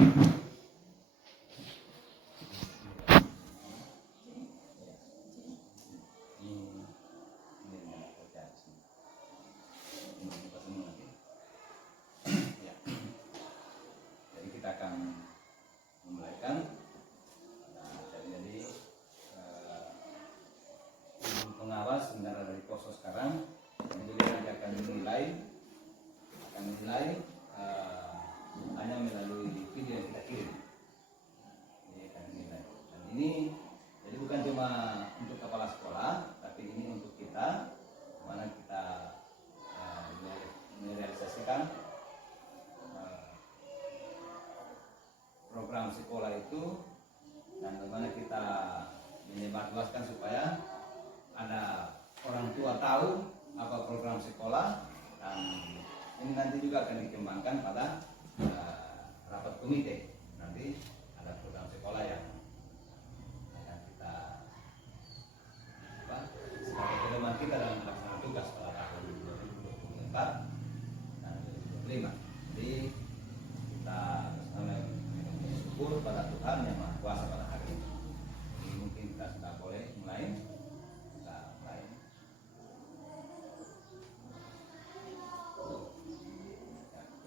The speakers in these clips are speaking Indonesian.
Jadi kita akan memulaikan. Jadi pengawas sementara dari poso sekarang, kemudian nanti akan menilai hanya melalui video yang kita kirim. Ini akan dinilai. Dan ini jadi bukan cuma untuk kepala sekolah, tapi ini untuk kita, mana kita merealisasikan program sekolah itu, dan bagaimana kita menyebarluaskan supaya ada orang tua tahu apa program sekolah, dan ini nanti juga akan dikembangkan pada rapat komite. Nanti ada program sekolah yang akan kita sebagai pedoman kita dalam melaksanakan tugas pada tahun 2024 dan 2025. Jadi kita bersama bersyukur pada Tuhan yang Maha Kuasa pada hari ini. Jadi mungkin kita sudah boleh mulai.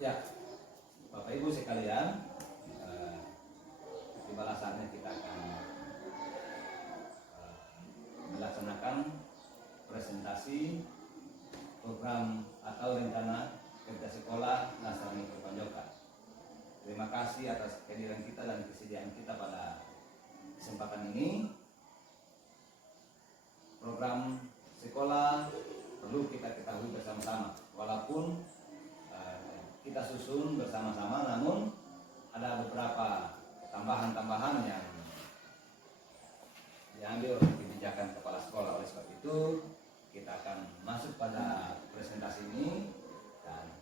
Ya, Bapak Ibu sekalian, tiba saatnya kita akan melaksanakan presentasi program atau rencana kerja sekolah Nasrani Panjoka. Terima kasih atas kehadiran kita dan kesediaan kita pada kesempatan ini. Program sekolah perlu kita ketahui bersama-sama, walaupun kita susun bersama-sama, namun ada beberapa tambahan-tambahan yang diambil oleh kebijakan kepala sekolah. Oleh sebab itu kita akan masuk pada presentasi ini dan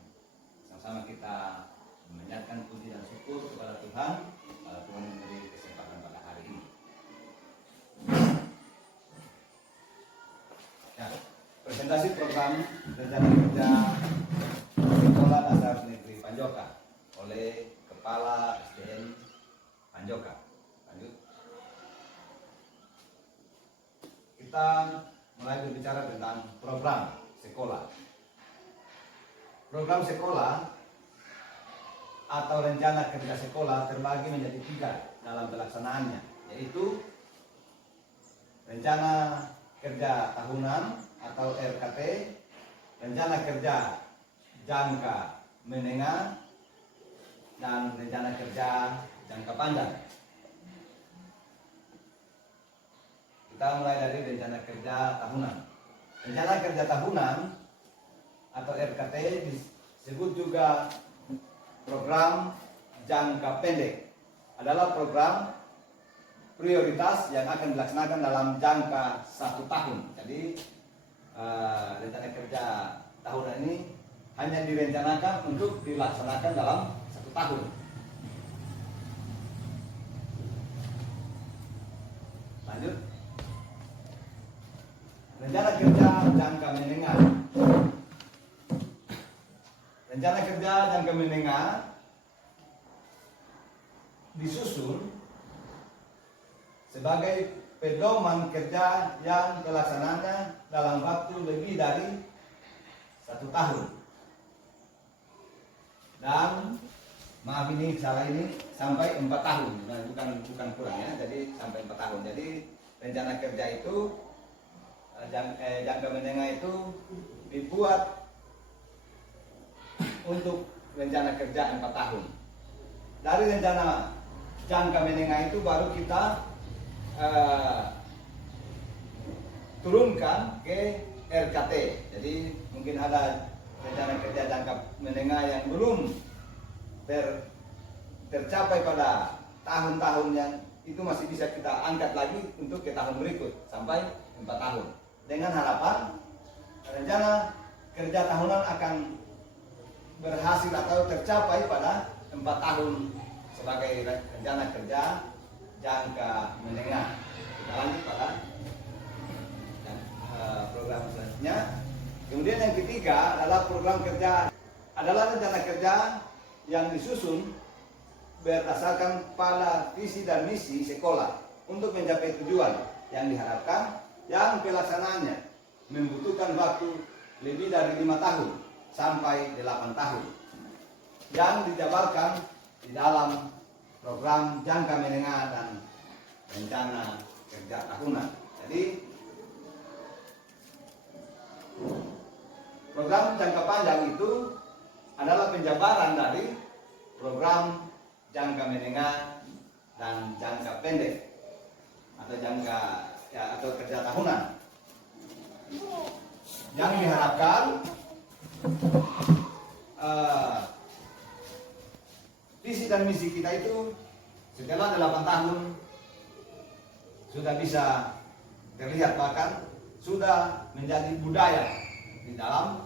sama-sama kita menyatakan puji dan syukur kepada Tuhan, Tuhan memberi kesempatan pada hari ini. Ya, presentasi program rencana kerja Sekolah Dasar Negeri Panjoka oleh Kepala SDN Panjoka. Lanjut. Kita mulai berbicara tentang program sekolah. Program sekolah atau rencana kerja sekolah terbagi menjadi 3 dalam pelaksanaannya, yaitu rencana kerja tahunan atau RKT, rencana kerja jangka menengah, dan rencana kerja jangka panjang. Kita mulai dari rencana kerja tahunan. Rencana kerja tahunan atau RKT disebut juga program jangka pendek, adalah program prioritas yang akan dilaksanakan dalam jangka 1 tahun. Jadi rencana kerja tahunan ini hanya direncanakan untuk dilaksanakan dalam 1 tahun. Lanjut. Rencana kerja jangka menengah. Rencana kerja jangka menengah disusun sebagai pedoman kerja yang pelaksananya dalam waktu lebih dari 1 tahun. Dan maaf ini salah, ini sampai 4 tahun, nah, bukan kurang ya, jadi sampai 4 tahun. Jadi rencana kerja itu jangka menengah itu dibuat untuk rencana kerja 4 tahun. Dari rencana jangka menengah itu baru kita turunkan ke RKT. Jadi mungkin ada rencana kerja jangka menengah yang belum tercapai pada tahun-tahun yang itu, masih bisa kita angkat lagi untuk ke tahun berikut sampai 4 tahun. Dengan harapan rencana kerja tahunan akan berhasil atau tercapai pada 4 tahun sebagai rencana kerja jangka menengah. Kita lanjut pada program selanjutnya. Kemudian yang ketiga adalah program kerja, adalah rencana kerja yang disusun berdasarkan pada visi dan misi sekolah untuk mencapai tujuan yang diharapkan, yang pelaksanaannya membutuhkan waktu lebih dari 5 tahun sampai 8 tahun yang dijabarkan di dalam program jangka menengah dan rencana kerja tahunan. Jadi program jangka panjang itu adalah penjabaran dari program jangka menengah dan jangka pendek atau kerja tahunan yang diharapkan visi dan misi kita itu setelah 8 tahun sudah bisa terlihat, bahkan sudah menjadi budaya di dalam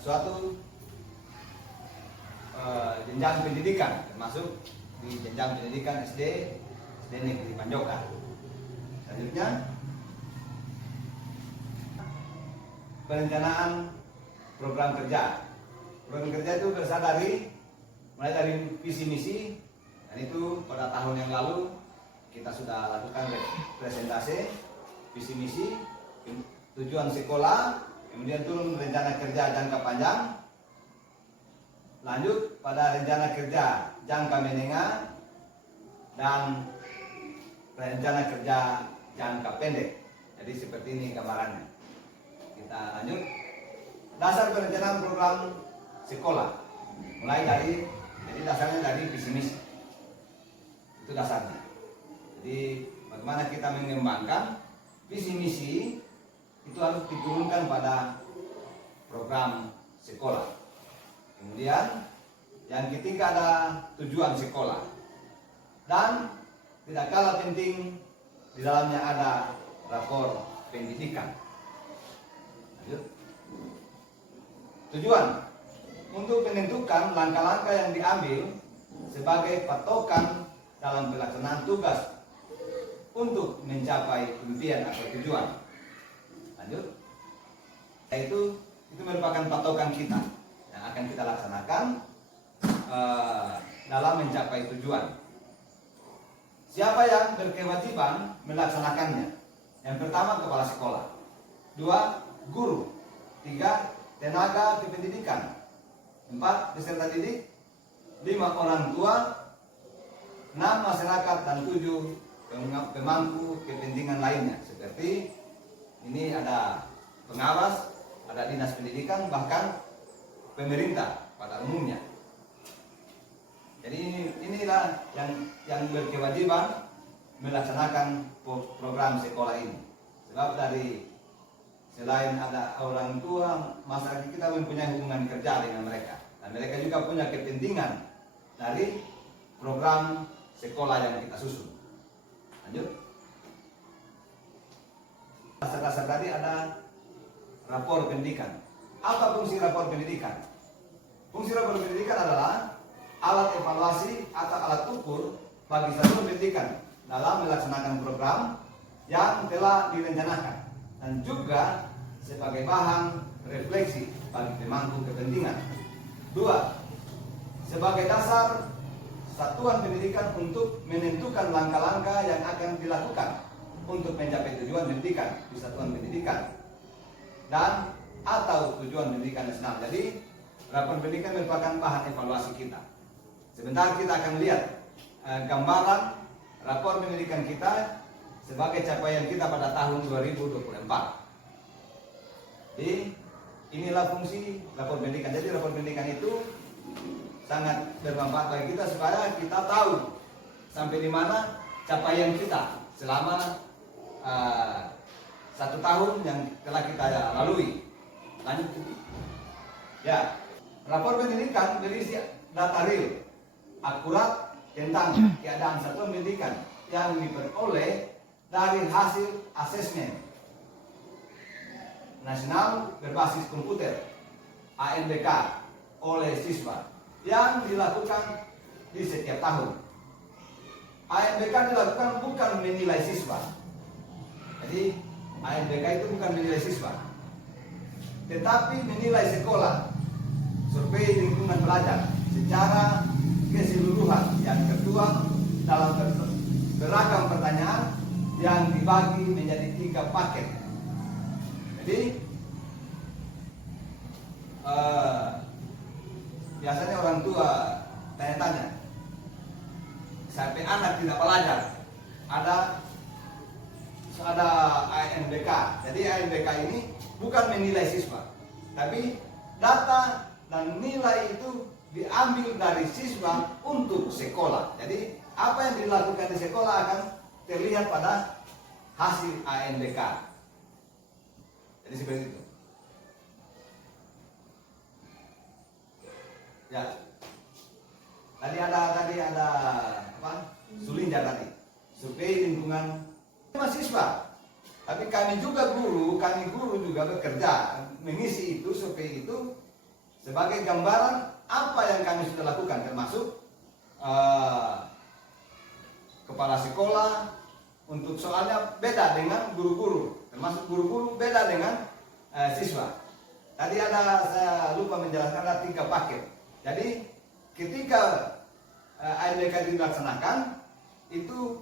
suatu jenjang pendidikan, termasuk di jenjang pendidikan SD Negeri Panjokan. Selanjutnya, perencanaan program kerja. Program kerja itu berasal mulai dari visi misi, dan itu pada tahun yang lalu kita sudah lakukan presentasi visi misi, tujuan sekolah, kemudian turun rencana kerja jangka panjang, lanjut pada rencana kerja jangka menengah dan rencana kerja jangka pendek. Jadi seperti ini gambarannya. Kita lanjut. Dasar perencanaan program sekolah mulai jadi dasarnya dari visi misi. Itu dasarnya. Jadi bagaimana kita mengembangkan visi misi itu harus diturunkan pada program sekolah. Kemudian yang ketiga ada tujuan sekolah, dan tidak kalah penting di dalamnya ada rapor pendidikan. Lanjut. Tujuan untuk menentukan langkah-langkah yang diambil sebagai patokan dalam pelaksanaan tugas untuk mencapai impian atau tujuan. Lanjut. Itu merupakan patokan kita yang akan kita laksanakan dalam mencapai tujuan. Siapa yang berkewajiban melaksanakannya? Yang pertama, kepala sekolah. 2, guru. 3, tenaga kependidikan. 4, peserta didik. 5, orang tua. 6, masyarakat. Dan 7, pemangku kepentingan lainnya. Seperti ini ada pengawas, ada dinas pendidikan, bahkan pemerintah pada umumnya. Jadi inilah yang berkewajiban melaksanakan program sekolah ini. Sebab selain ada orang tua, masyarakat kita mempunyai hubungan kerja dengan mereka, dan mereka juga punya kepentingan dari program sekolah yang kita susun. Lanjut. Dasar-dasar tadi ada rapor pendidikan. Apa fungsi rapor pendidikan? Fungsi rapor pendidikan adalah alat evaluasi atau alat ukur bagi satuan pendidikan dalam melaksanakan program yang telah direncanakan, dan juga sebagai bahan refleksi bagi pemangku kepentingan. 2, sebagai dasar satuan pendidikan untuk menentukan langkah-langkah yang akan dilakukan untuk mencapai tujuan pendidikan di satuan pendidikan dan atau tujuan pendidikan nasional. Jadi rapor pendidikan merupakan bahan evaluasi kita. Sebentar kita akan lihat gambaran rapor pendidikan kita sebagai capaian kita pada tahun 2024. Jadi inilah fungsi rapor pendidikan. Jadi rapor pendidikan itu sangat bermanfaat bagi kita supaya kita tahu sampai di mana capaian kita selama 1 tahun yang telah kita lalui. Lanjut. Ya, rapor pendidikan berisi data real, akurat tentang keadaan satuan pendidikan yang diperoleh dari hasil asesmen nasional berbasis komputer ANBK oleh siswa yang dilakukan di setiap tahun. ANBK dilakukan bukan menilai siswa. Jadi ANBK itu bukan menilai siswa, tetapi menilai sekolah, survei lingkungan belajar secara keseluruhan yang tertuang dalam beragam pertanyaan yang dibagi menjadi 3 paket. Jadi biasanya orang tua tanya-tanya sampai anak tidak belajar, ada ANBK. Jadi ANBK ini bukan menilai siswa, tapi data dan nilai itu diambil dari siswa untuk sekolah. Jadi apa yang dilakukan di sekolah akan terlihat pada hasil ANBK. Jadi seperti itu. Ya. Tadi ada apa? Sulinja tadi. Survei lingkungan mahasiswa. Tapi kami guru juga bekerja mengisi itu, survei itu sebagai gambaran apa yang kami sudah lakukan, termasuk kepala sekolah. Untuk soalnya beda dengan guru-guru, termasuk guru-guru beda dengan siswa. Tadi saya lupa menjelaskan, ada 3 paket. Jadi ketika ANBK dilaksanakan, itu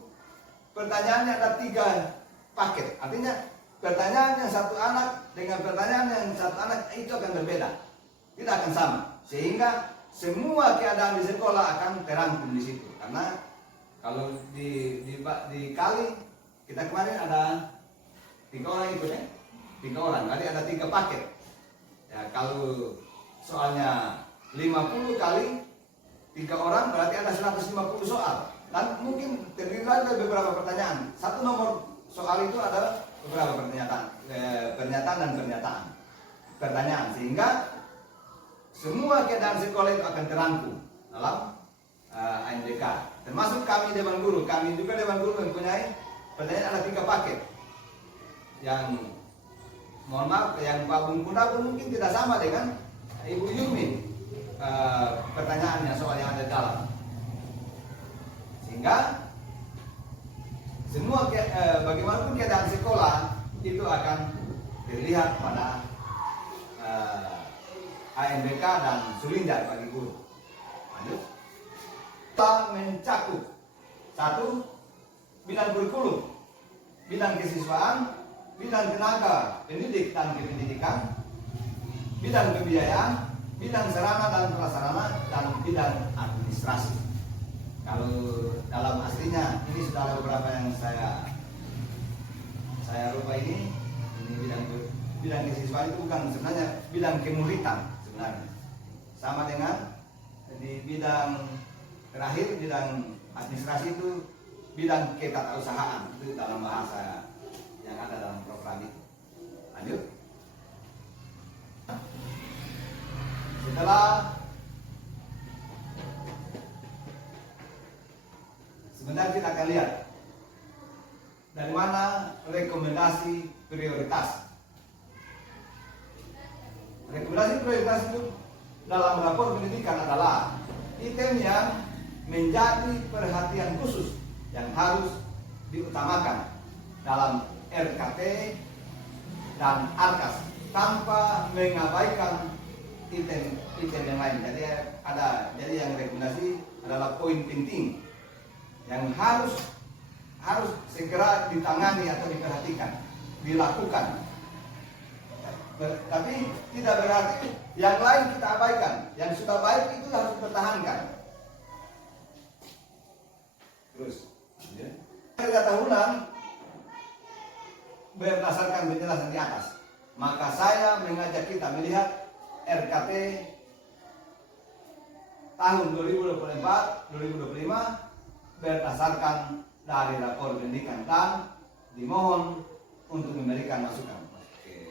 pertanyaannya ada 3 paket. Artinya pertanyaan yang satu anak dengan pertanyaan yang satu anak itu akan berbeda, tidak akan sama, sehingga semua keadaan di sekolah akan terangkum di situ. Karena kalau dikali, kita kemarin ada 3 orang ikut ya, 3 orang, jadi ada 3 paket. Ya, kalau soalnya 50 kali 3 orang berarti ada 150 soal. Dan mungkin terdiri dari beberapa pertanyaan. Satu nomor soal itu ada beberapa pernyataan dan pertanyaan, sehingga semua keadaan sekolah itu akan terangkum dalam ANBK. Termasuk kami Dewan Guru, mempunyai pertanyaan, ada 3 paket. Yang mohon maaf, yang Pak Bung Kunda pun mungkin tidak sama dengan Ibu Yumin pertanyaannya, soal yang ada dalam. Sehingga semua bagaimanapun keadaan sekolah itu akan terlihat pada ANBK dan Sulinja bagi guru. Lanjut. Kita mencakup 1. Bidang kurikulum, bidang kesiswaan, bidang tenaga pendidik dan kependidikan, bidang kebiayaan, bidang sarana dan prasarana, dan bidang administrasi. Kalau dalam aslinya ini sudah ada beberapa yang saya lupa ini bidang kesiswaan itu bukan sebenarnya bidang kemuritan sebenarnya. Sama dengan di bidang terakhir, bidang administrasi itu bidang ketatausahaan, itu dalam bahasa yang ada dalam program itu. Lanjut. Sebentar kita akan lihat dari mana rekomendasi prioritas. Rekomendasi prioritas itu dalam rapor pendidikan adalah item yang menjadi perhatian khusus yang harus diutamakan dalam RKT dan ARKAS tanpa mengabaikan item yang lain. Jadi yang rekomendasi adalah poin penting yang harus segera ditangani atau diperhatikan, dilakukan. Tapi tidak berarti yang lain kita abaikan. Yang sudah baik itu harus dipertahankan. Terus, kerja tahunan berdasarkan penjelasan di atas. Maka saya mengajak kita melihat RKT tahun 2024-2025 berdasarkan dari rapor pendidikan, dan dimohon untuk memberikan masukan ke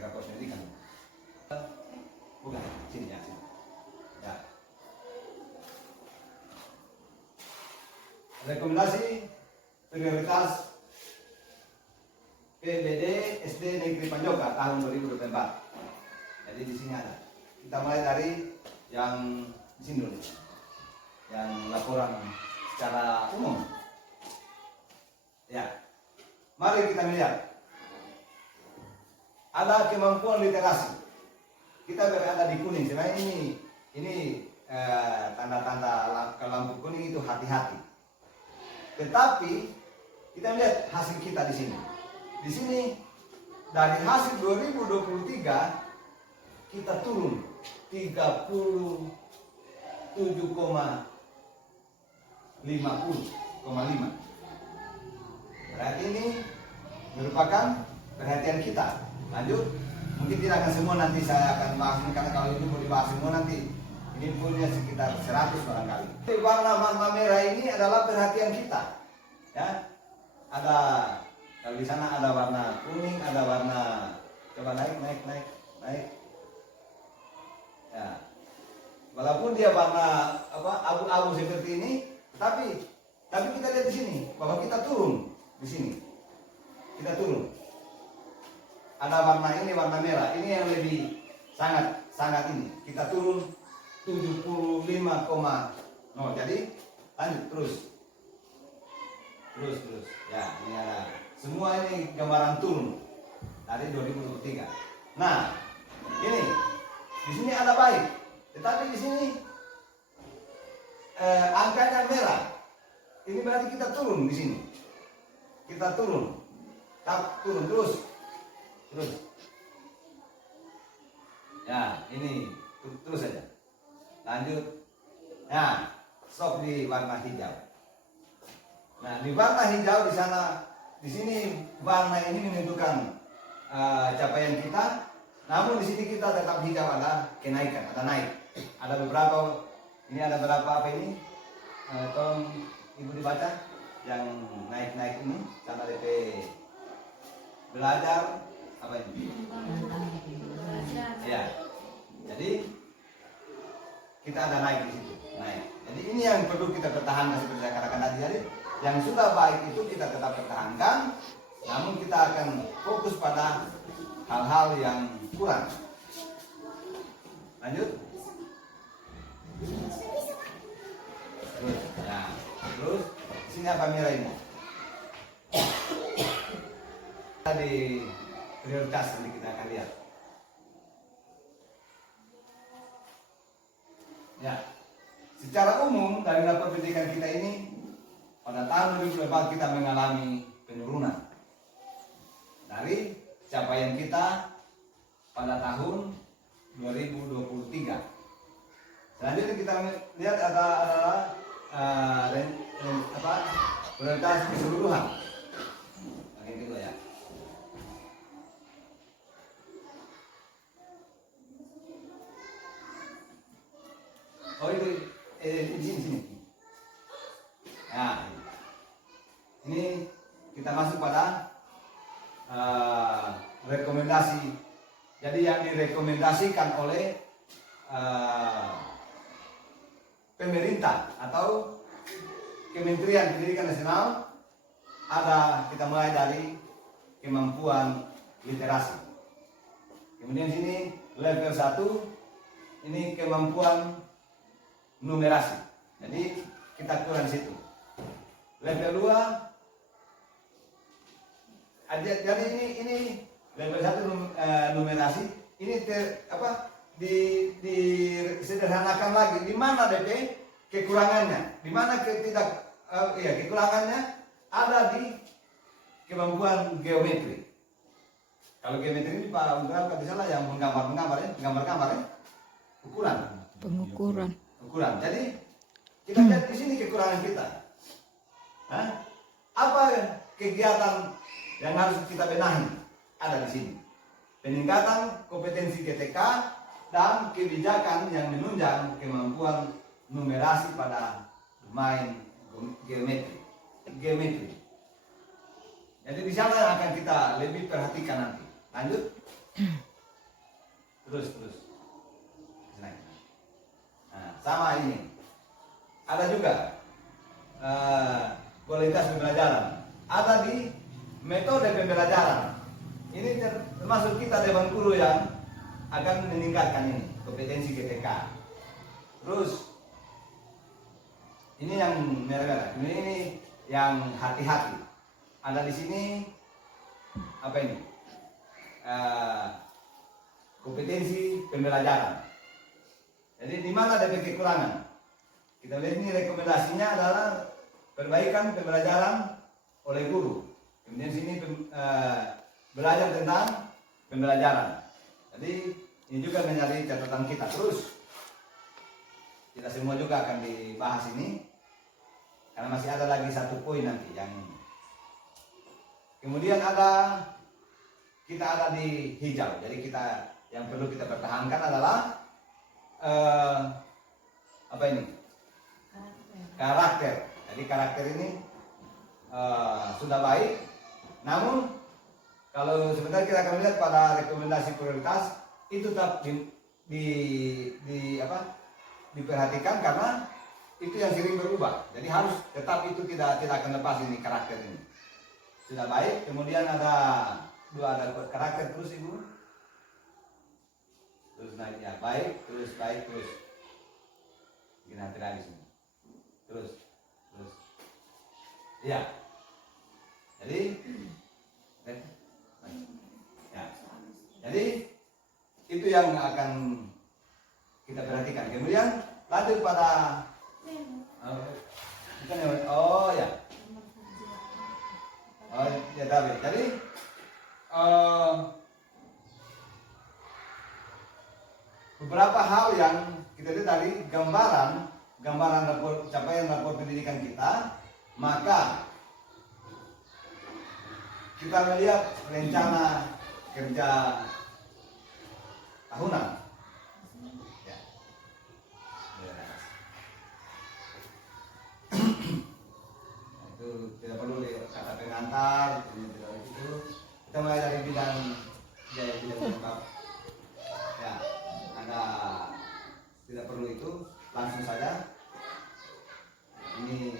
rapor pendidikan. Bukan, sini ya, sini. Ya. Rekomendasi prioritas PBD SD Negeri Panjoka tahun 2024. Jadi di sini ada. Kita mulai dari yang di sini dulu. Yang laporan secara umum. Ya. Mari kita melihat. Ada kemampuan literasi. Kita berada di kuning. Sebenarnya ini tanda-tanda lampu kuning itu hati-hati. Tetapi kita lihat hasil kita di sini. Di sini dari hasil 2023 kita turun 37,50,5. Berarti ini merupakan perhatian kita. Lanjut, mungkin tidak akan semua, nanti saya akan bahas ini, karena kalau itu mau dibahas semua nanti ini punya sekitar 100 barangkali. Warna merah ini adalah perhatian kita. Ya, ada kalau di sana ada warna kuning, ada warna, coba naik. Ya, walaupun dia warna abu-abu seperti ini, tapi kita lihat di sini bahwa kita turun di sini. Kita turun. Ada warna ini, warna merah. Ini yang lebih sangat ini. Kita turun 75,0. Jadi lanjut terus. Ya, ini ada semua ini gambaran turun dari 2023. Nah, ini di sini ada baik, tetapi di sini angkanya merah. Ini berarti kita turun di sini. Kita turun terus. Ya, ini terus saja. Lanjut. Nah, stop di warna hijau. Nah, di warna hijau di sana, di sini warna ini menentukan capaian kita. Namun di sini kita tetap hijau, ada kenaikan, ada naik. Ada beberapa, ini ada berapa apa ini? Tolong Ibu dibaca yang naik ini, sama DP belajar apa ini? Ya. Jadi kita ada naik di situ, naik. Jadi ini yang perlu kita pertahankan seperti saya katakan tadi. Jadi yang sudah baik itu kita tetap pertahankan, namun kita akan fokus pada hal-hal yang kurang. Lanjut. Terus sini apa merah ini? Tadi prioritas ini kita akan lihat. Ya, secara umum dari rapor pendidikan kita ini pada tahun 2024 kita mengalami penurunan dari capaian kita pada tahun 2023. Selanjutnya kita lihat adalah prioritas keseluruhan. Bagian kedua ya. Oh itu di sini. Nah, ini kita masuk pada rekomendasi. Jadi yang direkomendasikan oleh pemerintah atau Kementerian Pendidikan Nasional, ada, kita mulai dari kemampuan literasi. Kemudian sini level 1 ini kemampuan numerasi. Jadi kita kurang di situ. Level 2 jadi ini level 1 numerasi. Ini disederhanakan lagi. Di mana DP kekurangannya? Di mana kekurangannya ada di kemampuan geometri. Kalau geometri ini Pak Unggal kalau salah yang menggambar ya, ukuran. Jadi kita lihat di sini kekurangan kita. Apa kegiatan yang harus kita benahi? Ada di sini. Peningkatan kompetensi GTK dan kebijakan yang menunjang kemampuan numerasi pada domain geometri. Jadi di sana yang akan kita lebih perhatikan nanti. Lanjut. Terus. Nah, sama ini. Ada juga kualitas pembelajaran. Ada di metode pembelajaran. Ini termasuk kita dewan guru yang akan meningkatkan ini kompetensi GTK. Terus ini yang merah-merah. Ini yang hati-hati. Ada di sini apa ini? Kompetensi pembelajaran. Jadi di mana ada kekurangan? Kita lihat ini rekomendasinya adalah perbaikan pembelajaran oleh guru. Kemudian sini belajar tentang pembelajaran. Jadi ini juga menjadi catatan kita. Terus tidak semua juga akan dibahas ini, karena masih ada lagi satu poin nanti yang kemudian kita ada di hijau. Jadi kita yang perlu kita pertahankan adalah apa ini? Karakter. Jadi karakter ini sudah baik. Namun kalau sebentar kita akan lihat pada rekomendasi prioritas itu tetap diperhatikan, karena itu yang sering berubah. Jadi harus tetap itu tidak akan lepas ini karakter ini. Sudah baik. Kemudian ada karakter terus Ibu. Terus naik ya, baik terus. Gini nanti lagi sini. Terus. Iya. Jadi ya. Jadi itu yang akan kita perhatikan. Kemudian lanjut pada jadi beberapa hal yang kita lihat dari gambaran capaian rapor pendidikan kita, maka kita melihat rencana kerja tahunan. Ya. Itu tidak perlu kata pengantar, itu. Kita mulai dari bidang lengkap. Ya, ada tidak perlu itu, langsung saja. Ini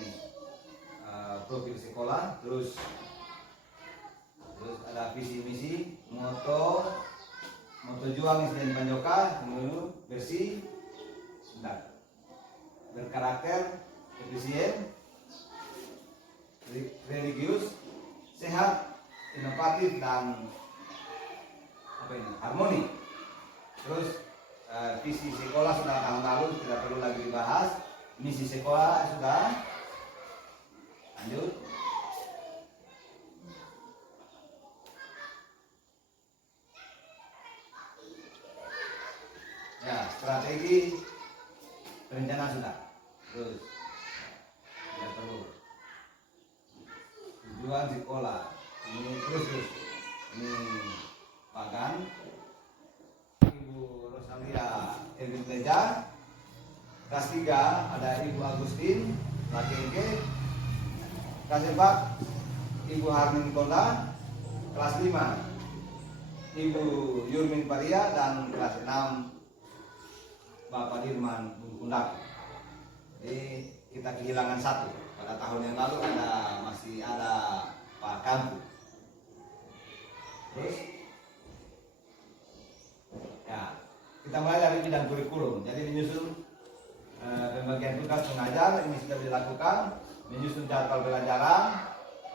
profil sekolah, terus ada visi misi, moto juang SDN Panjoka, kemudian bersih, berkarakter, efisien, religius, sehat, inovatif, dan harmoni. Terus visi sekolah sudah tahun lalu, tidak perlu lagi dibahas. Misi sekolah sudah. Lanjut. Ya, strategi perencanaan sudah. Terus tidak perlu. Tujuan sekolah. Ini terus. Ini Pagan. Ibu Rosalia Elvin Teja. Kelas 3 ada Ibu Agustin Lakenge. Kelas 4 Ibu Harmin Konda. Kelas 5 Ibu Yurmin Paria, dan kelas 6 Bapak Dirman Bungkundak. Jadi kita kehilangan satu. Pada tahun yang lalu masih ada Pak Kampu. Terus ya, kita mulai dari bidang kurikulum. Jadi menyusun pembagian tugas mengajar ini sudah dilakukan, menyusun jadwal pelajaran,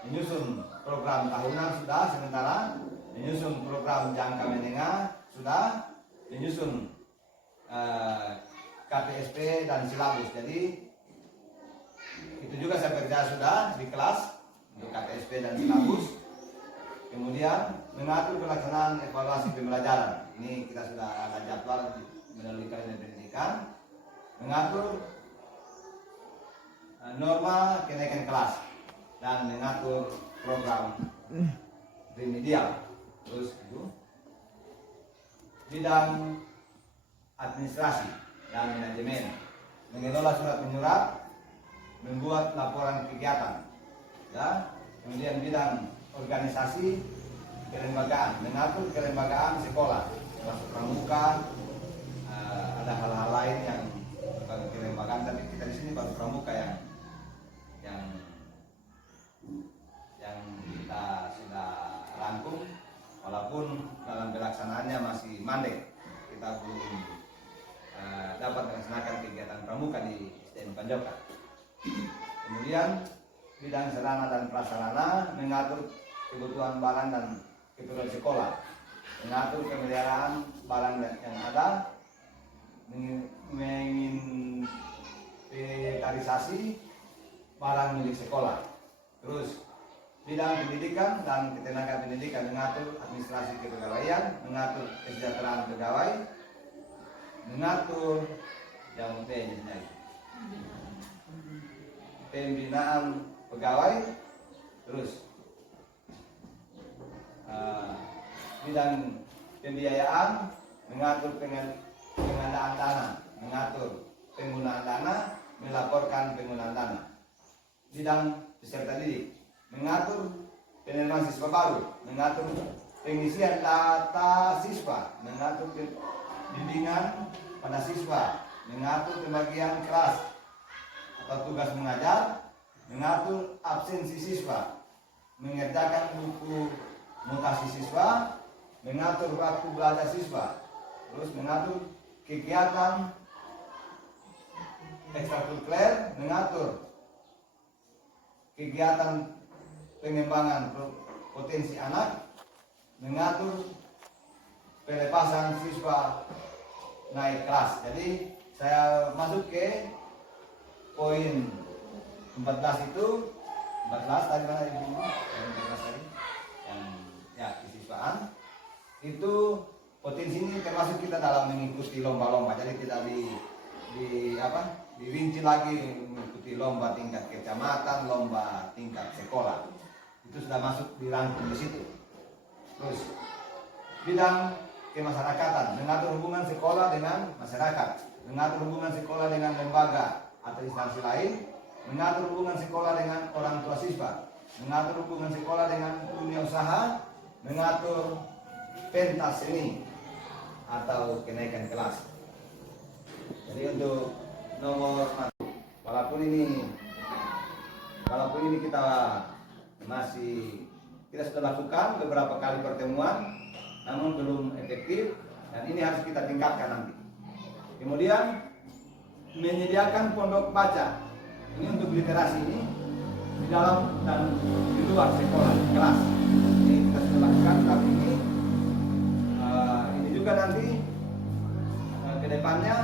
menyusun program tahunan sudah sementara, menyusun program jangka menengah sudah, menyusun KTSP dan silabus. Jadi itu juga saya kerja sudah di kelas untuk KTSP dan silabus. Kemudian mengatur pelaksanaan evaluasi pembelajaran. Ini kita sudah ada jadwal melalui kabinet pendidikan. Mengatur norma kenaikan kelas dan mengatur program remedial. Terus itu bidang administrasi dan manajemen, mengelola surat menyurat, membuat laporan kegiatan, ya. Kemudian bidang organisasi kelembagaan, mengatur kelembagaan sekolah, termasuk pramuka, ada hal-hal lain yang kelembagaan, tapi kita di sini baru pramuka yang kita sudah rangkum, walaupun dalam pelaksanaannya masih mandek, kita belum dapat melaksanakan kegiatan pramuka di SDN Panjoka. Kemudian bidang sarana dan prasarana, mengatur kebutuhan barang dan keperluan sekolah, mengatur pemeliharaan barang yang ada, menginventarisasi barang milik sekolah. Terus bidang pendidikan dan ketenaga pendidikan mengatur administrasi kepegawaian, mengatur kesejahteraan pegawai, mengatur yang pembinaan pegawai, terus bidang pembiayaan, mengatur pengadaan dana, mengatur penggunaan dana, melaporkan penggunaan dana. Bidang peserta didik, mengatur penerimaan siswa baru, mengatur pengisian data siswa, mengatur bimbingan pada siswa, mengatur pembagian kelas atau tugas mengajar, mengatur absensi siswa, mengerjakan buku mutasi siswa, mengatur waktu belajar siswa, terus mengatur kegiatan ekstrakurikuler, mengatur kegiatan pengembangan potensi anak, mengatur pelepasan siswa naik kelas. Jadi saya masuk ke poin 14 itu, 14 tadi mana ibu? Yang 14 tadi yang ya kesiswaan itu potensi ini termasuk kita dalam mengikuti lomba-lomba. Jadi tidak dirinci lagi mengikuti lomba tingkat kecamatan, lomba tingkat sekolah. Itu sudah masuk dirangkum di situ. Terus bidang kemasyarakatan, mengatur hubungan sekolah dengan masyarakat, mengatur hubungan sekolah dengan lembaga atau instansi lain, mengatur hubungan sekolah dengan orang tua siswa, mengatur hubungan sekolah dengan dunia usaha, mengatur pentas seni atau kenaikan kelas. Jadi untuk nomor 1, walaupun ini kita sudah lakukan beberapa kali pertemuan, namun belum efektif, dan ini harus kita tingkatkan nanti. Kemudian menyediakan pondok baca. Ini untuk literasi ini di dalam dan di luar sekolah kelas. Ini kita sudah lakukan, tapi ini juga nanti ke depannya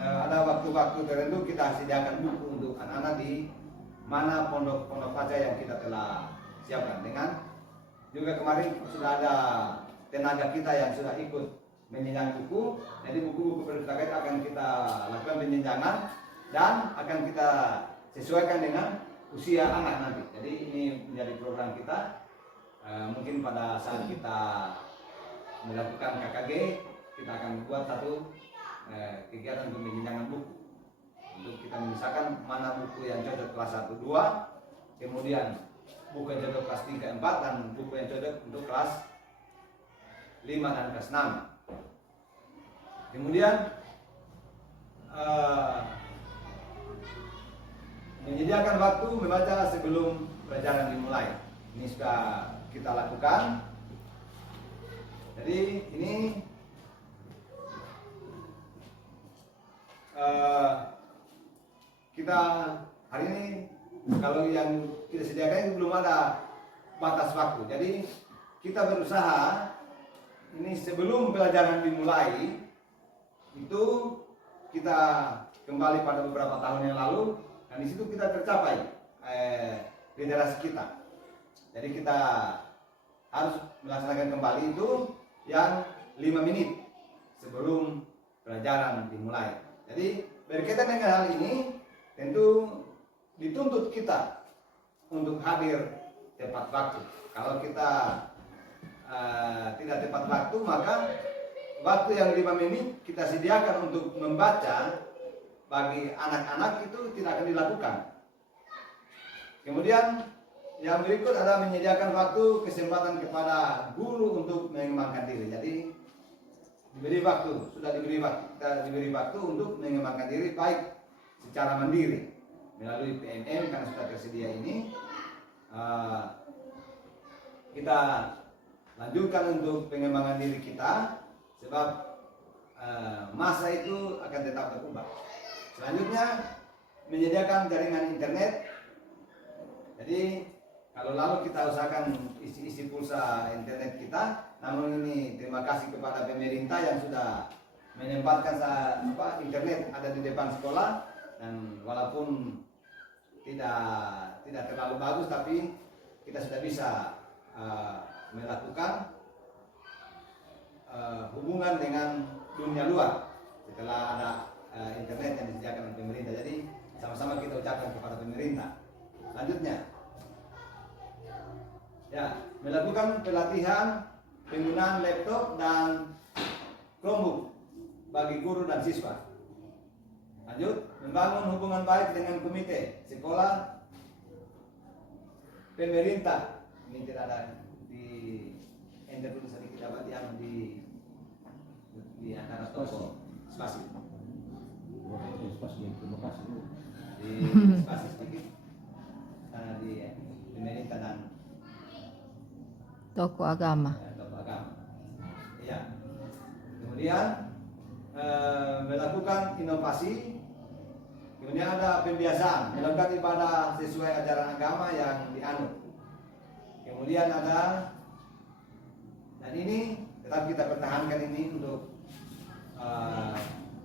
ada waktu-waktu tertentu kita sediakan buku untuk anak-anak di mana pondok-pondok baca yang kita telah siapkan. Dengan juga kemarin sudah ada tenaga kita yang sudah ikut menjenjang buku. Jadi buku-buku perpustakaan akan kita lakukan penjenjangan dan akan kita sesuaikan dengan usia anak nanti. Jadi ini menjadi program kita. Mungkin pada saat kita melakukan KKG, kita akan buat satu kegiatan untuk penjenjangan buku. Untuk kita memisahkan mana buku yang cocok kelas 1, 2, kemudian buku yang cocok kelas 3, 4, dan buku yang cocok untuk kelas 5 dan kelas 6. Kemudian menyediakan waktu membaca sebelum pelajaran dimulai. Ini sudah kita lakukan. Jadi ini kita hari ini kalau yang kita sediakan itu belum ada batas waktu. Jadi kita berusaha ini sebelum pelajaran dimulai itu kita kembali pada beberapa tahun yang lalu, dan di situ kita tercapai literasi kita. Jadi kita harus melaksanakan kembali itu yang 5 menit sebelum pelajaran dimulai. Jadi berkaitan dengan hal ini tentu dituntut kita untuk hadir tepat waktu. Kalau kita tidak tepat waktu, maka waktu yang 5 menit kita sediakan untuk membaca bagi anak-anak itu tidak akan dilakukan. Kemudian yang berikut adalah menyediakan waktu kesempatan kepada guru untuk mengembangkan diri. Jadi diberi waktu, kita diberi waktu untuk mengembangkan diri baik secara mandiri melalui PMM karena sudah tersedia ini. Kita lanjutkan untuk pengembangan diri kita, sebab masa itu akan tetap berubah. Selanjutnya menyediakan jaringan internet. Jadi kalau lalu kita usahakan isi pulsa internet kita, namun ini terima kasih kepada pemerintah yang sudah menempatkan internet ada di depan sekolah, dan walaupun tidak terlalu bagus, tapi kita sudah bisa melakukan hubungan dengan dunia luar setelah ada internet yang disediakan oleh pemerintah. Jadi sama-sama kita ucapkan kepada pemerintah. Selanjutnya, ya, melakukan pelatihan penggunaan laptop dan Chromebook bagi guru dan siswa. Lanjut, membangun hubungan baik dengan komite sekolah, pemerintah. Ini tidak ada di enter dulu sedikit apa di antara toko spasi. Di spasi sedikit di pemerintah dan toko agama. Ya. Kemudian melakukan inovasi. Kemudian ada pembiasaan melakukan ibadah sesuai ajaran agama yang dianut. Kemudian ada, dan ini tetap kita pertahankan ini untuk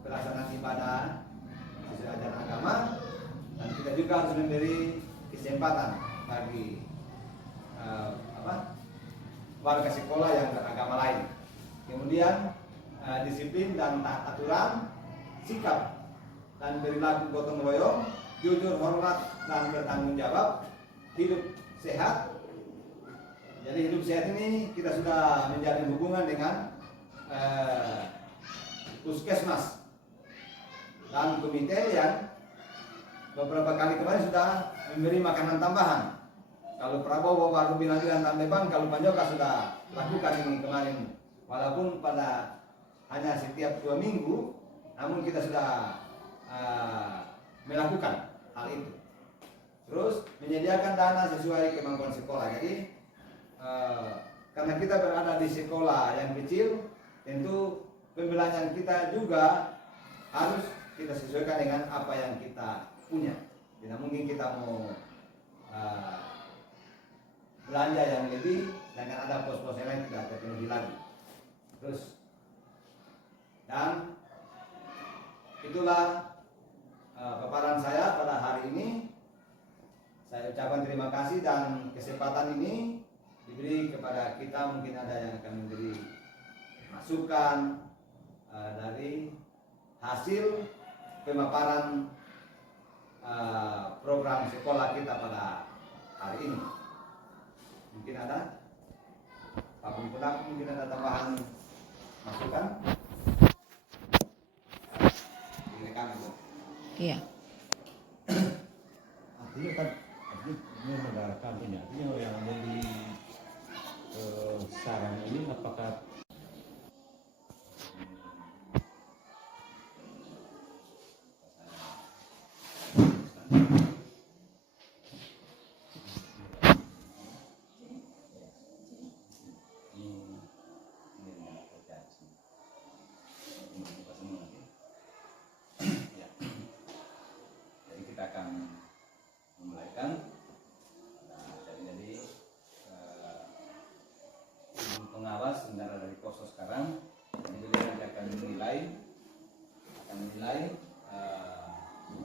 pelaksanaan ibadah sesuai ajaran agama, dan kita juga harus memberi kesempatan bagi warga sekolah yang beragama lain. Kemudian disiplin dan taat aturan, sikap dan perilaku gotong royong, jujur, hormat dan bertanggung jawab, hidup sehat. Jadi hidup sehat ini kita sudah menjalin hubungan dengan puskesmas dan komite yang beberapa kali kemarin sudah memberi makanan tambahan. Kalau Prabowo baru bilang tahun depan, kalau Panjoka sudah lakukan ini kemarin, walaupun pada hanya setiap 2 minggu, namun kita sudah melakukan hal itu. Terus menyediakan dana sesuai kemampuan sekolah. Jadi karena kita berada di sekolah yang kecil, tentu pembelajaran kita juga harus kita sesuaikan dengan apa yang kita punya. Tidak mungkin kita mau belanja yang lebih dengan ada pos-pos yang lain tidak terpenuhi lagi. Terus, dan itulah paparan saya pada hari ini. Saya ucapkan terima kasih, dan kesempatan ini diberi kepada kita. Mungkin ada yang akan memberi masukan dari hasil pemaparan program sekolah kita pada hari ini. Mungkin ada Pak Bimpunak, mungkin ada tambahan masukan. Direkam itu. Iya. Artinya kan ini negara kami, artinya yang membeli sarang ini apakah pengawas sementara dari Poso sekarang, ini beliau nanti akan menilai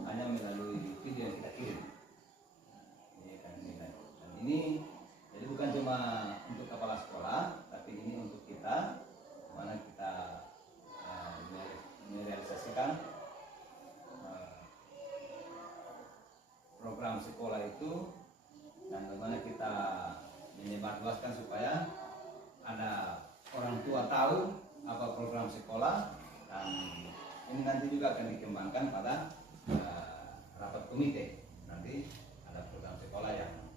hanya melalui video yang kita kirim. Ini akan menilai. Dan ini jadi bukan cuma untuk kepala sekolah, tapi ini untuk kita, mana kita merealisasikan program sekolah itu, dan bagaimana kita menyebarluaskan supaya ada orang tua tahu apa program sekolah, dan ini nanti juga akan dikembangkan pada rapat komite. Nanti ada program sekolah yang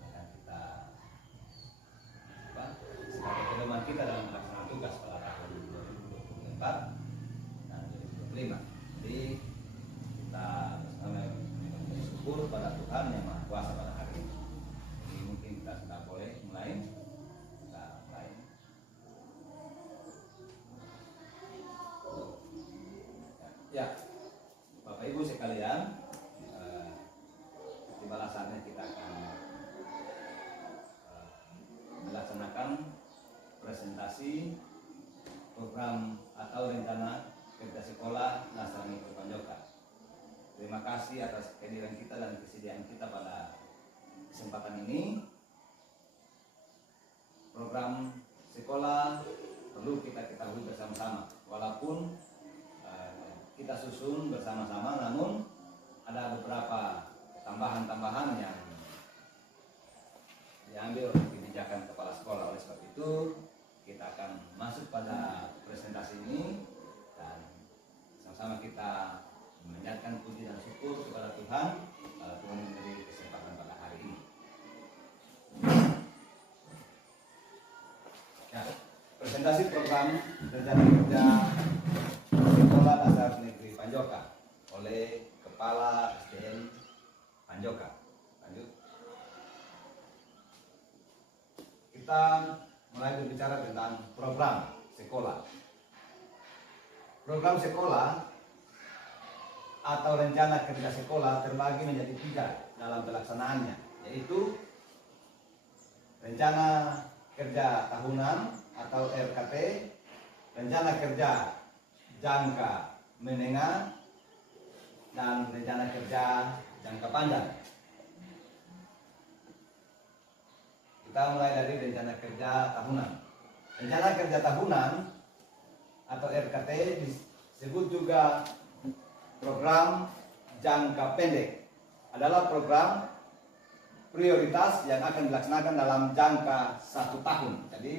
akan kita sebagai pedoman kita dalam melaksanakan tugas pada tahun 2024 dan 2025. Jadi kita bersama bersyukur pada Tuhan yang Maha Kuasa pada hari ini. Jadi mungkin kita sudah boleh mulai. Ya, Bapak Ibu sekalian, di balasannya kita akan melaksanakan presentasi program atau rencana kerja sekolah Dasar Negeri Panjoka. Terima kasih atas kehadiran kita dan kesediaan kita pada kesempatan ini. Program sekolah perlu kita ketahui bersama-sama, walaupun kita susun bersama-sama, namun ada beberapa tambahan-tambahan yang diambil oleh kebijakan kepala sekolah. Oleh sebab itu kita akan masuk pada presentasi ini dan sama-sama kita menyatakan puji dan syukur kepada Tuhan. Tuhan memberi kesempatan pada hari ini. Nah, presentasi program rencana kerja Sekolah Dasar Negeri Panjoka oleh Kepala SDN Panjoka. Lanjut. Kita mulai berbicara tentang program sekolah. Program sekolah atau rencana kerja sekolah terbagi menjadi 3 dalam pelaksanaannya, yaitu rencana kerja tahunan atau RKT, rencana kerja jangka menengah, dan rencana kerja jangka panjang. Kita mulai dari rencana kerja tahunan. Rencana kerja tahunan atau RKT disebut juga program jangka pendek. Adalah program prioritas yang akan dilaksanakan dalam jangka 1 tahun. Jadi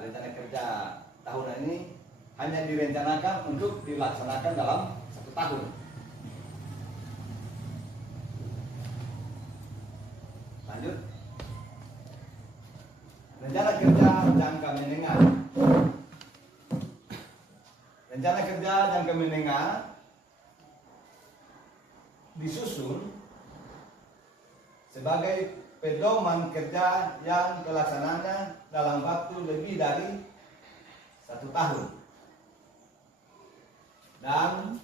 rencana kerja tahunan ini hanya direncanakan untuk dilaksanakan dalam 1 tahun. Lanjut. Rencana kerja jangka menengah. Rencana kerja jangka menengah disusun sebagai pedoman kerja yang pelaksanaannya dalam waktu lebih dari 1 tahun. Dan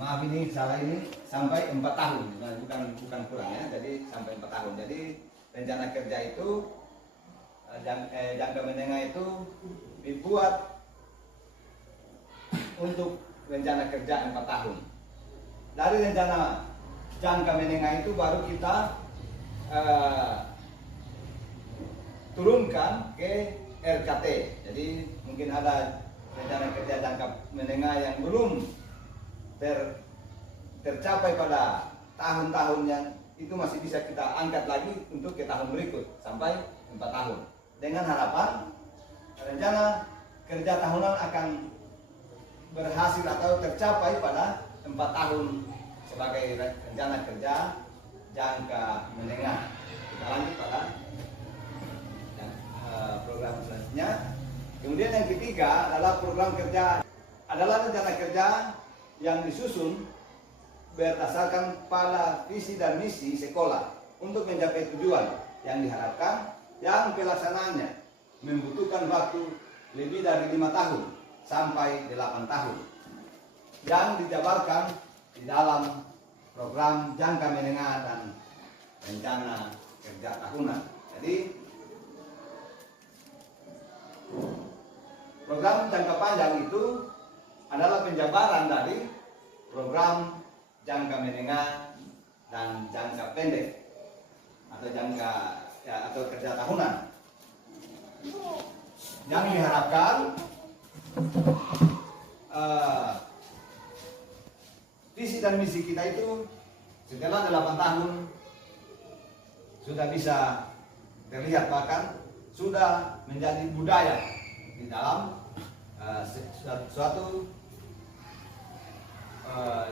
maaf ini salah, ini sampai 4 tahun, bukan kurang ya. Jadi sampai 4 tahun. Jadi rencana kerja itu jangka menengah itu dibuat untuk rencana kerja 4 tahun. Dari rencana jangka menengah itu baru kita turunkan ke RKT. Jadi mungkin ada rencana kerja jangka menengah yang belum tercapai pada tahun-tahun yang itu, masih bisa kita angkat lagi untuk ke tahun berikut sampai 4 tahun. Dengan harapan rencana kerja tahunan akan berhasil atau tercapai pada 4 tahun sebagai rencana kerja jangka menengah. Kita lanjut pada program selanjutnya. Kemudian yang ketiga adalah program kerja, adalah rencana kerja yang disusun berdasarkan pada visi dan misi sekolah untuk mencapai tujuan yang diharapkan, yang pelaksanaannya membutuhkan waktu lebih dari 5 tahun sampai 8 tahun, yang dijabarkan di dalam program jangka menengah dan rencana kerja tahunan. Jadi program jangka panjang itu adalah penjabaran dari program jangka menengah dan jangka pendek atau atau kerja tahunan, yang diharapkan visi dan misi kita itu setelah 8 tahun sudah bisa terlihat, bahkan sudah menjadi budaya di dalam suatu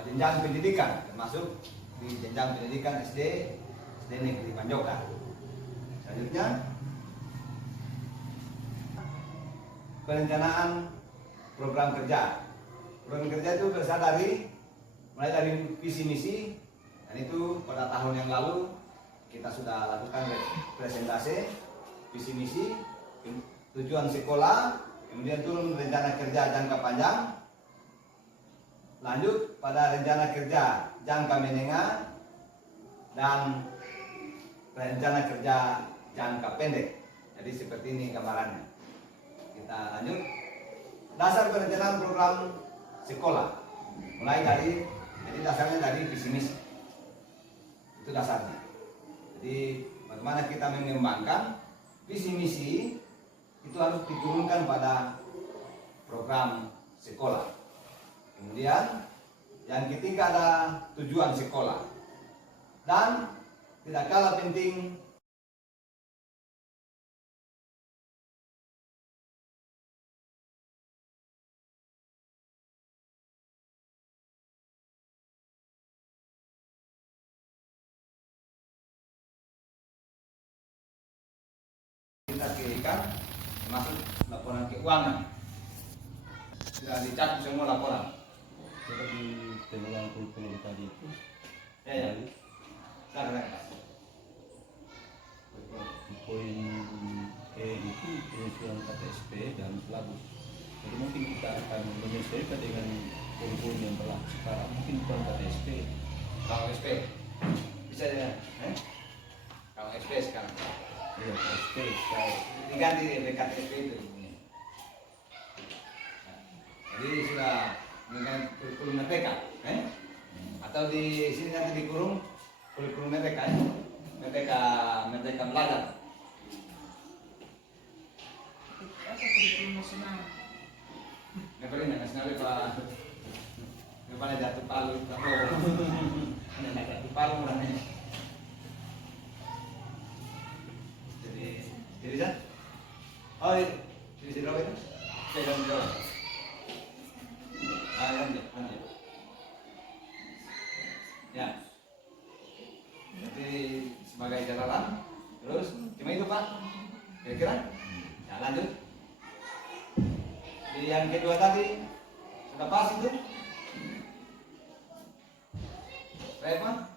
jenjang pendidikan, termasuk di jenjang pendidikan SD Negeri Panjoka. Selanjutnya, perencanaan program kerja. Program kerja itu berasal mulai dari visi misi, dan itu pada tahun yang lalu kita sudah lakukan presentasi visi misi, tujuan sekolah, kemudian turun rencana kerja jangka panjang, lanjut pada rencana kerja jangka menengah dan rencana kerja jangka pendek. Jadi seperti ini gambarannya. Kita lanjut. dasar perencanaan program sekolah. Mulai dari, jadi dasarnya dari visi misi. Itu dasarnya. Jadi bagaimana kita mengembangkan visi misi itu harus diturunkan pada program sekolah. Kemudian yang ketiga ada tujuan sekolah. Dan tidak kalah penting kita kirimkan masuk laporan keuangan. Sudah dicatat semua laporan. Seperti pengulang kurikulum tadi itu. Ya. Sekarang. Di poin E itu penyesuaian KTSP dan pelabur. Jadi mungkin kita akan menyesuaikan dengan kurikulum yang telah sekarang. Mungkin bukan KTSP. Kalau SP bisa ya, kalau SP sekarang. Iya, KTSP. Diganti BKTSP itu. Jadi sudah dengan kurikulum merdeka, atau di sini nanti dikurung kurikulum merdeka, merdeka belajar. Apa kurikulum nasional? Negeri nasional Pak, kepala jatuh palu, jatuh palu orangnya. Jadi kan? Oh, di sini berapa itu? Pegang berapa? Lanjut. Ya. Jadi sebagai catatan, terus cuma itu Pak. Kira-kira? Ya lanjut. Di yang kedua tadi sudah pas itu. Rema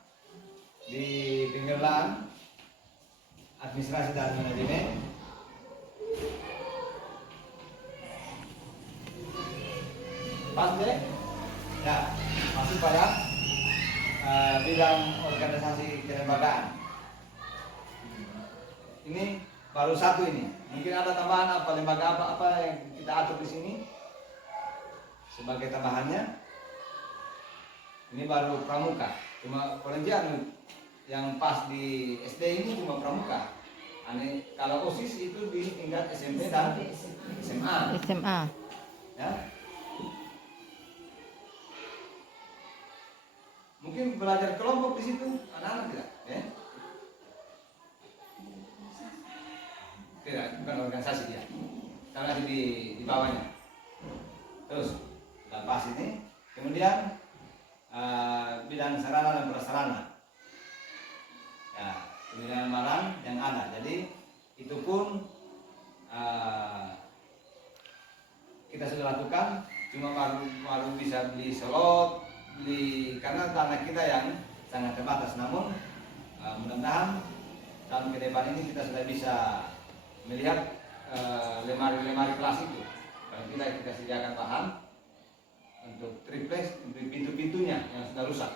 di pengelolaan administrasi dan manajemen. Pas deh. Ya, masuk pada bidang organisasi kelembagaan. Ini baru satu ini. Mungkin ada tambahan apa lembaga apa yang kita atur di sini sebagai tambahannya. Ini baru pramuka. Cuma pengajian yang pas di SD ini cuma pramuka. Aneh, kalau OSIS itu di tingkat SMP dan SMA. Ya. Mungkin belajar kelompok di situ anak-anak tidak, ya? Tidak, bukan organisasi dia. Karena di bawahnya. Terus lepas ini, kemudian bidang sarana dan prasarana. Ya, pembinaan malam yang ada. Jadi itu pun kita sudah lakukan, cuma baru bisa beli slot, karena tanah kita yang sangat terbatas. Namun mudah-mudahan tahun ke depan ini kita sudah bisa melihat lemari-lemari kelas itu. Kalau kita sediakan bahan untuk triplex, untuk pintu-pintunya yang sudah rusak.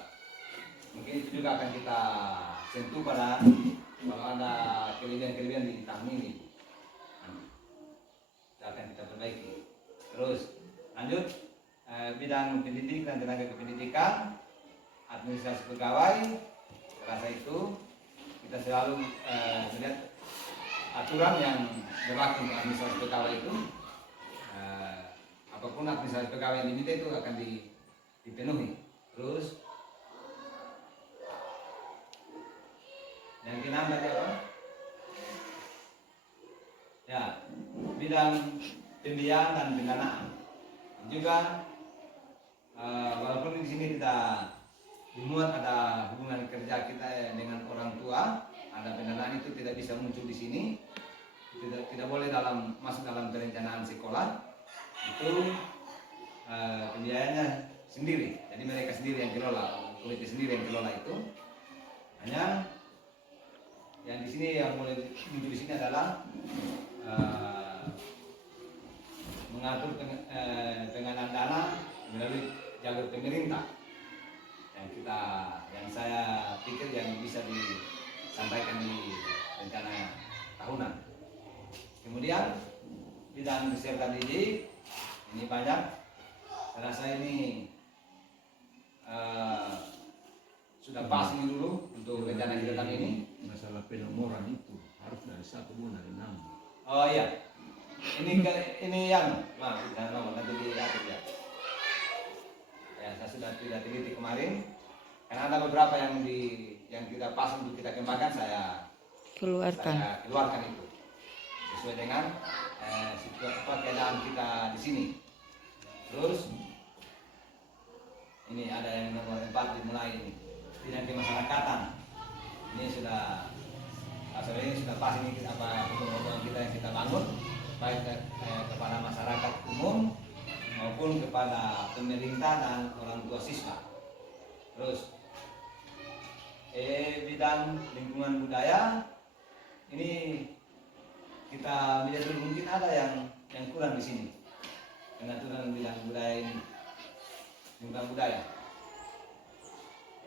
Mungkin itu juga akan kita sentuh pada kalau ada kelebihan-kelebihan di tahun ini. Itu akan kita perbaiki. Terus lanjut. Bidang pendidik dan tenaga kependidikan, administrasi pegawai, rasa itu kita selalu melihat aturan yang berlaku untuk administrasi pegawai itu, apapun administrasi pegawai yang diminta itu akan dipenuhi. Terus yang keenam tadi apa? Ya, bidang pembiayaan dan pendanaan juga. Walaupun di sini tidak dimuat ada hubungan kerja kita dengan orang tua, ada pendanaan itu tidak bisa muncul di sini, tidak boleh masuk dalam perencanaan sekolah. Itu pembiayaannya sendiri, jadi mereka sendiri yang kelola, komite sendiri yang kelola itu. Hanya yang di sini yang boleh muncul di sini adalah mengatur pengadaan dana melalui jalur pemerintah yang saya pikir yang bisa disampaikan di rencana tahunan. Kemudian bidang peserta didik Ini banyak. Saya rasa ini sudah pas ini dulu untuk rencana kita tahun ini. Masalah penomoran itu harus dari 1 dari 6. Oh iya, ini yang dan nomor nanti diatur ya. Ya, saya sudah tidak teliti kemarin, karena ada beberapa yang kita pas untuk kita kembangkan, saya keluarkan itu sesuai dengan keadaan kita di sini. Terus ini ada yang nomor 4 dimulai ini, tidak kemasyarakatan. Ini sudah ini sudah pas ini hubungan kita yang kita bangun baik kepada masyarakat umum maupun kepada pemerintah dan orang tua siswa. Terus bidang lingkungan budaya ini kita melihat dulu, mungkin ada yang kurang di sini pengaturan bidang budaya ini, lingkungan budaya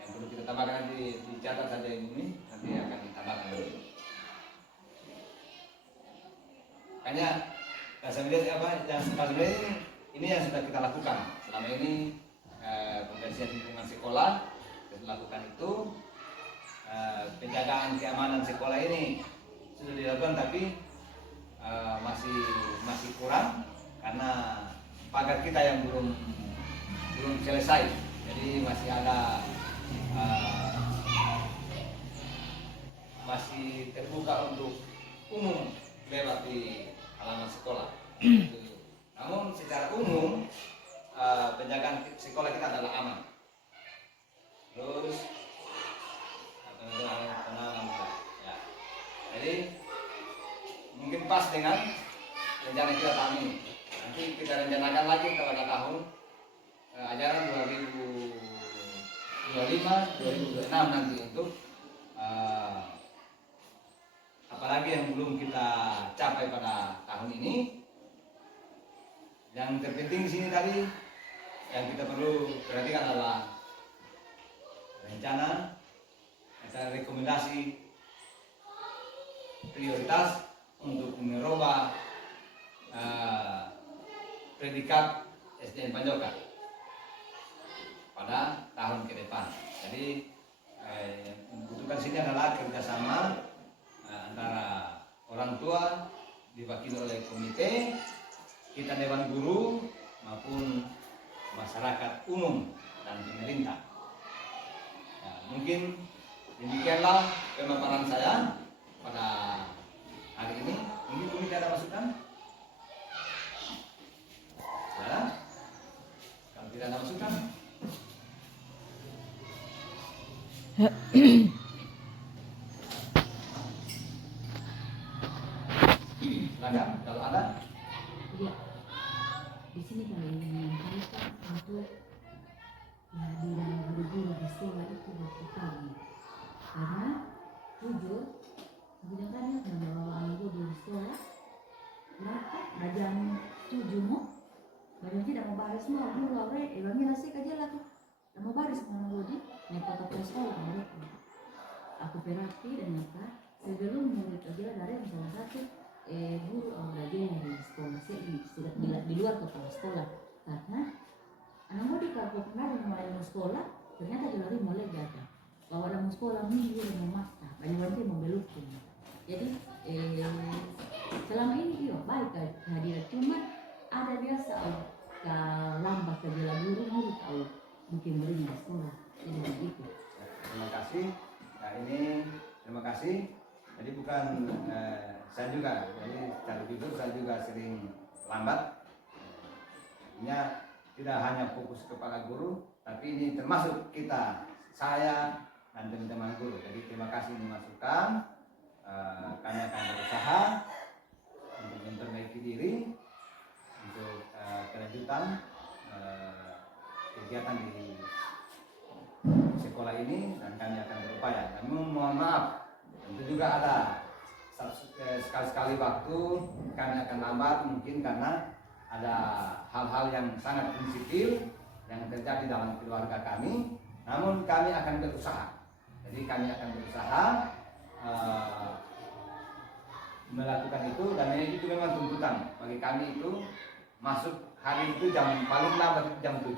yang perlu kita tambahkan, nanti dicatat saja ini, nanti akan ditambahkan dulu. Makanya saya melihat yang sebenarnya ini yang sudah kita lakukan selama ini, pembersihan lingkungan sekolah kita lakukan itu, penjagaan keamanan sekolah ini sudah dilakukan, tapi masih kurang karena pagar kita yang belum selesai, jadi masih ada masih terbuka untuk umum lewat di halaman sekolah. Namun secara umum penjagaan sekolah kita adalah aman. Terus ya. Jadi mungkin pas dengan rencana kita tahun ini. Nanti kita rencanakan lagi pada tahun ajaran 2025-2026 nanti untuk apalagi yang belum kita capai pada tahun ini. Yang terpenting di sini tadi yang kita perlu perhatikan adalah rencana, rekomendasi, prioritas untuk merubah predikat SDN Panjoka pada tahun ke depan. Jadi yang dibutuhkan sini adalah kerjasama antara orang tua diwakili oleh komite, kita dewan guru maupun masyarakat umum dan pemerintah. Nah, mungkin demikianlah pemaparan saya pada hari ini. Mungkin komite ada masukan? Ya. Kalau tidak ada masukan, silakan kalau ada. Ya, di sini kami menyampaikan untuk kehadiran guru-guru di sekolah itu waktu kami, karena jujur kebanyakannya membawa guru di sekolah mereka jam 7 mau badan tidak mau baris semua guru awal emangnya nasi aja lah tuh tidak mau baris mana guru naik ke sekolah mereka. Aku perhati dan nyata sebelum murid aja dari salah satu guru belajar di sekolah ini sudah di luar kepala sekolah, karena anak murid kalau kemarin mulai mau sekolah ternyata dilari mulai jatuh bahwa ada mau sekolah minggu dan mau makta banyak banyak membelukkan. Jadi selama ini iya baik kehadiran, cuma ada biasa lambat kerja guru tahu mungkin murid di sekolah, jadi begitu. Terima kasih. Nah ini terima kasih. Jadi bukan saya juga, jadi secara jujur saya juga sering lambat. Artinya tidak hanya fokus kepada guru, tapi ini termasuk kita, saya dan teman-teman guru. Jadi terima kasih ini masukan. Kami akan berusaha untuk memperbaiki diri untuk kelanjutan kegiatan di sekolah ini, dan kami akan berupaya. Namun mohon maaf, tentu juga ada sekali-sekali waktu kami akan lambat mungkin karena ada hal-hal yang sangat prinsipil yang terjadi dalam keluarga kami. Namun kami akan berusaha. Jadi kami akan berusaha melakukan itu, dan itu memang tuntutan bagi kami itu masuk hari itu paling lambat jam 7,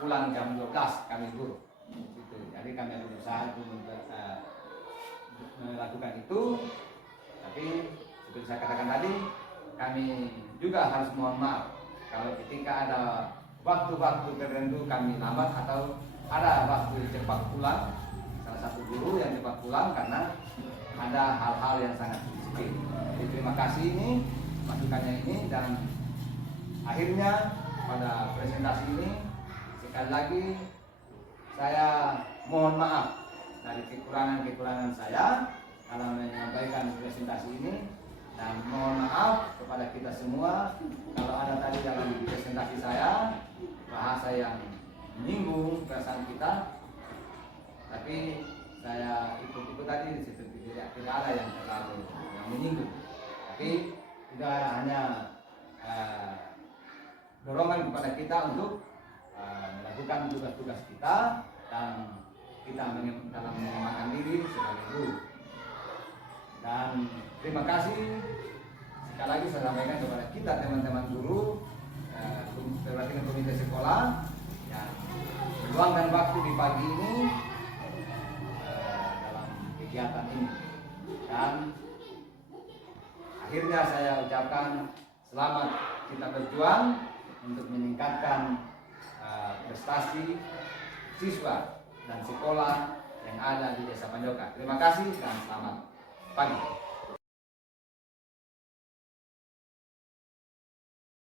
pulang jam 12 kami guru. Gitu. Jadi kami berusaha untuk melakukan itu, tapi seperti saya katakan tadi, kami juga harus mohon maaf kalau ketika ada waktu-waktu tertentu kami lambat atau ada waktu cepat pulang. Salah satu guru yang cepat pulang karena ada hal-hal yang sangat sedikit. Jadi terima kasih ini masukannya ini, dan akhirnya pada presentasi ini sekali lagi saya mohon maaf dari kekurangan-kekurangan saya dalam menyampaikan presentasi ini, dan mohon maaf kepada kita semua kalau ada tadi dalam presentasi saya bahasa yang menyinggung perasaan kita, tapi saya ikut tadi seperti tidak ada yang terlalu yang menyinggung, tapi tidak hanya dorongan kepada kita untuk melakukan tugas-tugas kita dan kita dalam menyemangatkan diri sebagai guru. Dan terima kasih sekali lagi saya sampaikan kepada kita teman-teman guru, perwakilan komite sekolah yang meluangkan waktu di pagi ini dalam kegiatan ini. Dan akhirnya saya ucapkan selamat kita berjuang untuk meningkatkan prestasi siswa dan sekolah yang ada di Desa Panjoka. Terima kasih dan selamat pagi.